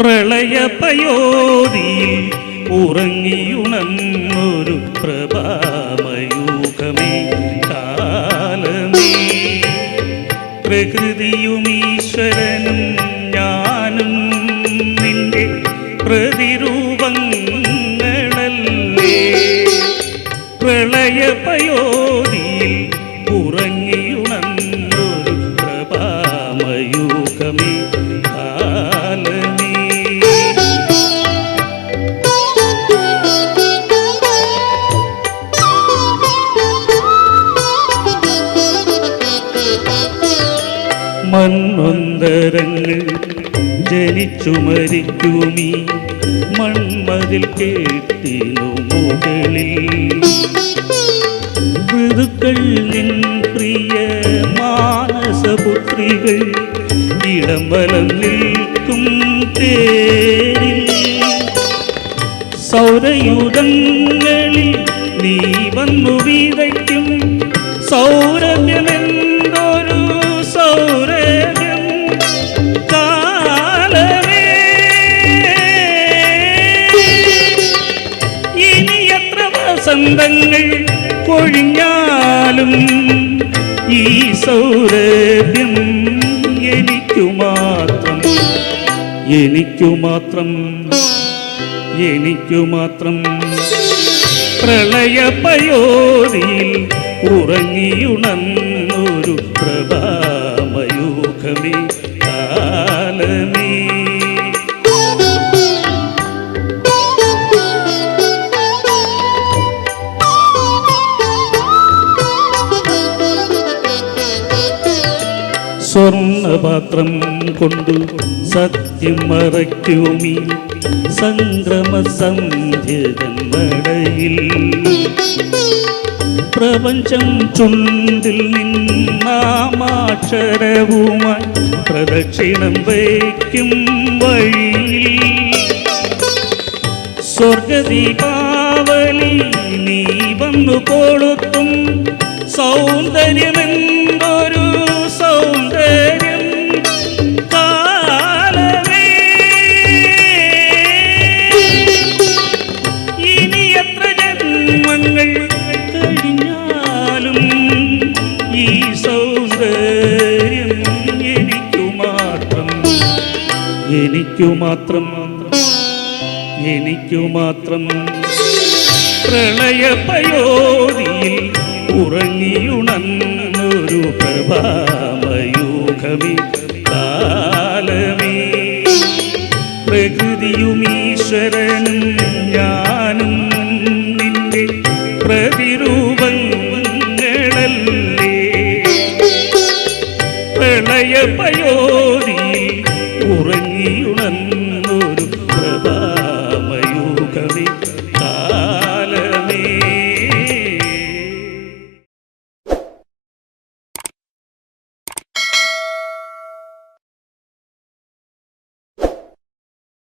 പ്രളയപയോധിയിൽ ഉറങ്ങിയുണർന്നൊരു പ്രഭാമയൂഖമേ കാലമേ. പ്രകൃതിയും ഈശ്വരനും ഞാനും നിന്റെ പ്രതിരൂപങ്ങളല്ലേ. പ്രളയപയോധിയിൽ മൺവന്തരങ്ങൾ ജനിച്ചു മരിക്കുമീ മൺമതിൽ കേട്ടിനു മുകളിൽ. നിൻ പ്രിയ മാനസപുത്രികൾ ഇടം വലം നിൽക്കും തേരിൽ സൗരയുഗങ്ങളിൽ നീ വന്നു വീതയ്ക്കും സൗരഭ്യമെന്തൊരു വസന്തങ്ങൾ കൊഴിഞ്ഞാലും ഈ സൗരഭ്യം എനിക്കു മാത്രം എനിക്കു മാത്രം എനിക്കു മാത്രം പ്രളയപയോധിയിൽ ഉറങ്ങിയുണർന്നൊരു പ്രഭാമയൂഖമേ സ്വർണപാത്രം കൊണ്ടു സത്യം മറയ്ക്കുമീ സംക്രമ സന്ധ്യകന്നടയിൽ പ്രപഞ്ചം ചുണ്ടിൽ നിന്നാമാക്ഷരവുമായി പ്രദക്ഷിണം വയ്ക്കും വഴിയിൽ. സ്വർഗദീപാവലി നീ വന്നു കൊളുത്തും എനിക്കു മാത്രം എനിക്കു മാത്രം. പ്രളയപയോധിയിൽ ഉറങ്ങിയുണന്നൊരു പ്രഭാമയൂഖമി കാലമേ. പ്രകൃതിയും ഈശ്വരനും ഞാനും നിന്റെ പ്രതിരൂപങ്ങളല്ലേ. പ്രളയപയോധിയിൽ ഉറങ്ങിയുണർന്നൊരു